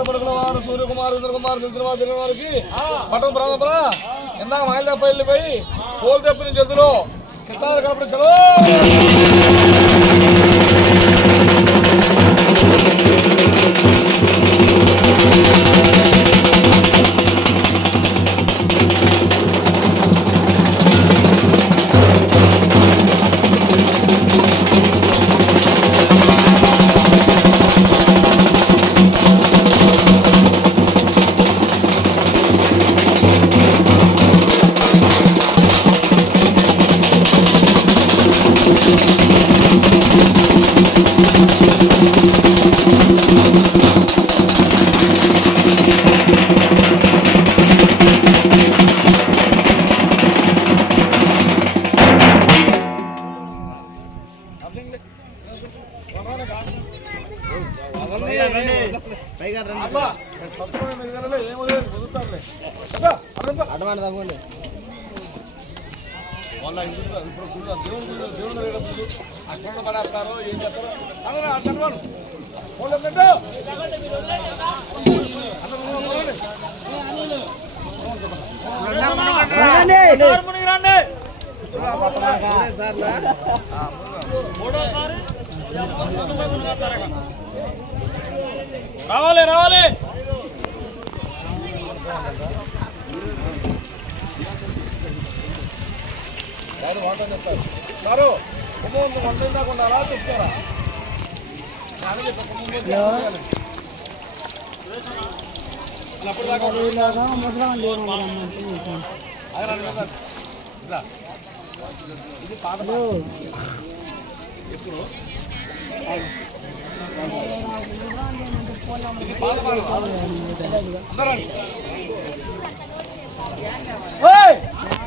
బంగారు పడుకుల వారు సూర్యకుమారు ఇంద్రకుమారు తెలిసిన వారు తెలియని వారికి పట్టణ ప్రాంతంలో ఇందాక మైల్ తప్ప వెళ్ళిపోయి పోలు తెప్పని చేతులు కృష్ణాలు కనపడించారు. వాళ్ళ ఇప్పుడు దేవుడు అక్కడ పడేస్తారు ఏం చేస్తారు అంటారు. రావాలి రావాలి వంట చెప్తారు సారు వంట ఇందాకుండా చెప్తారా ఇది పాట ఎప్పుడు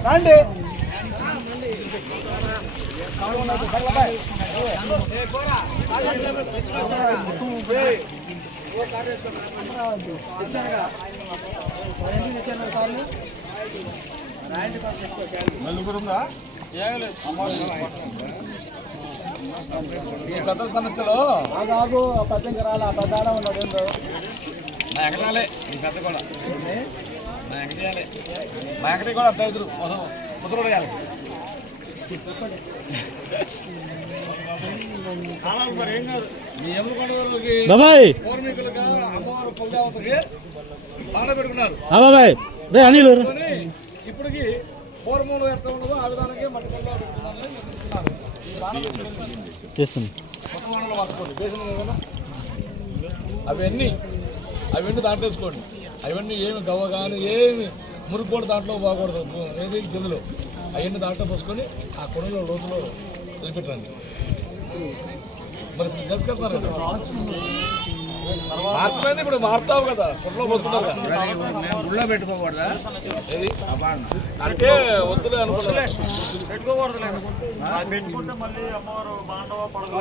రండి నలుగురుందా ఈ పెద్దల సమస్యలో బాబు పద్దెంకి రాలి ఆ పెద్ద ఉన్నాడు ఎక్కడాలే ఈ పెద్ద కూడా ఎక్కడేయాలి మా ఎక్కడికి కూడా అంత ఎదురు ముద్ర వేయాలి. పూర్వీకులుగా అమ్మవారు పొలదేవతకి బాధ పెట్టుకున్నారు. ఇప్పటికి పూర్వములు ఎట్లా ఉండదో ఆ విధానంగా మట్టి పొలగా పెట్టుకున్నారు. అవన్నీ దాంట్లో వేసుకోండి. అవన్నీ ఏమి గవ్వ కానీ ఏమి మురుగు కూడా దాంట్లో పోకూడదు. ఏది జందులు అవన్నీ దాంట్లో పోసుకొని ఆ కొడలో రోజులో వదిలిపెట్టండి. మరి తెలుసుకెళ్తున్నారు మార్పులైంది ఇప్పుడు మారుతావు కదా కొడలో పోసుకుంటారు గుళ్ళో పెట్టుకోకూడదా ఏది అంటే వద్దులే అనుకుంటున్నా పెట్టుకోకూడదు పెట్టుకుంటే మళ్ళీ అమ్మవారు బాండవ పడగ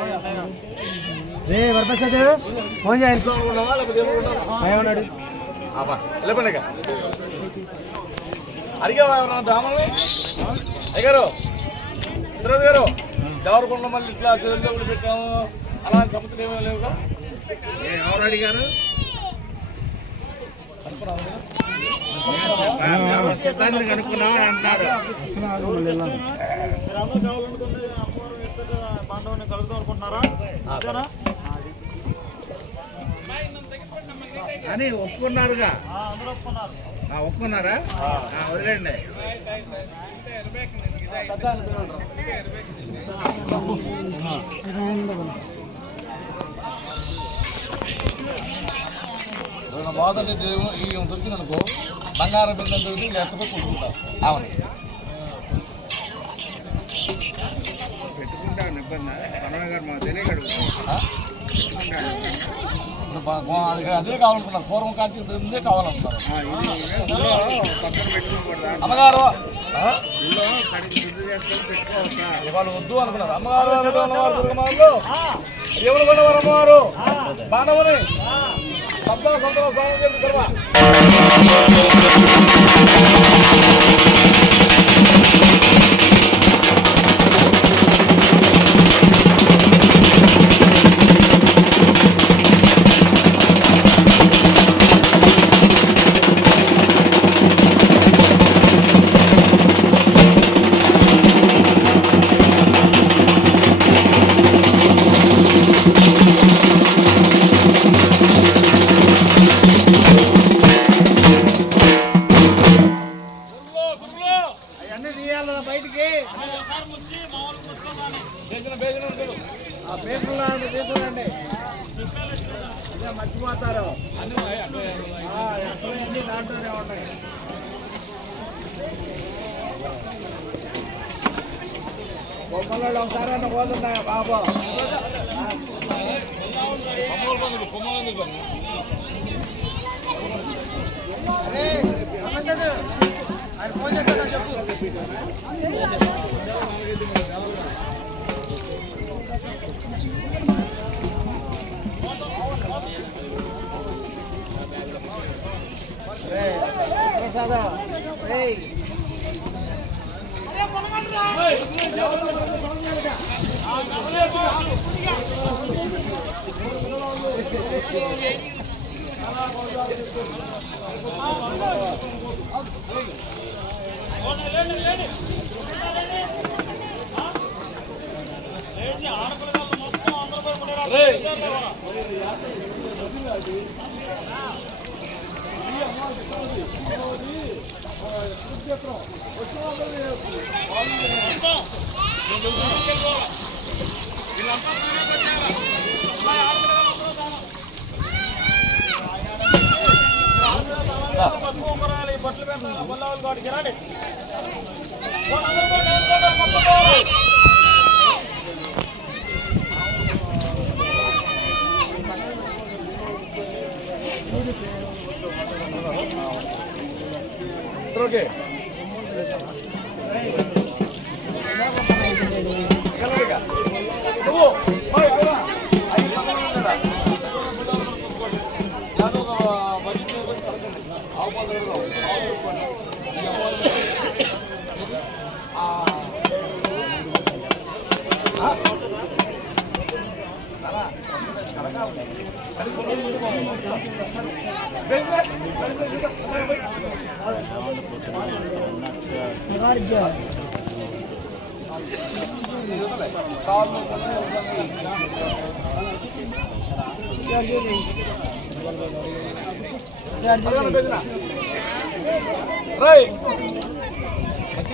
ఫోన్ చేయాలి లేపండి అడిగావా ఎవరన్నా బ్రాహ్మణులు అయ్యారు శ్రీరాజు గారు దేవరకొండ మళ్ళీ ఇట్లా దేవుళ్ళు పెట్టాము అలాంటి సమస్యలు ఏమీ లేవుగా. ఎవరు అడిగారు కనుక్కున్నా అంటారు. బాండవాన్ని కలుగుతాం అనుకుంటున్నారా అని ఒప్పుకున్నారుగా. ఒప్పుకున్నారా వదిలేండి. బాధంటే దేవుడు ఈ దొరికింది అనుకో బంగారం బిందె దొరికి ఎత్తపై కొట్టుకుంటారు. అవును పెట్టుకుంటాను ఇబ్బంది గారు మాకు తెలియదు. అదే కావాలనుకున్నారు. పూర్వం కాల్చి ఇదే కావాలనుకున్నారు. అమ్మగారు వాళ్ళు వద్దు అనుకున్నారు. అమ్మగారు ఎవరు కొన్నవారు అమ్మవారు బాణవని శబ్దం సాయం చెప్పి అన్ని దాంట్లోనే ఉంటాయి. బొమ్మలలో ఒకసారి అన్న పోతున్నాయా బాబు? ఆయన ఫోన్ చేస్తాడా చెప్పు. బట్టలు పెడతారా బొల్లవాళ్ళు కాడికి రండి. Okay right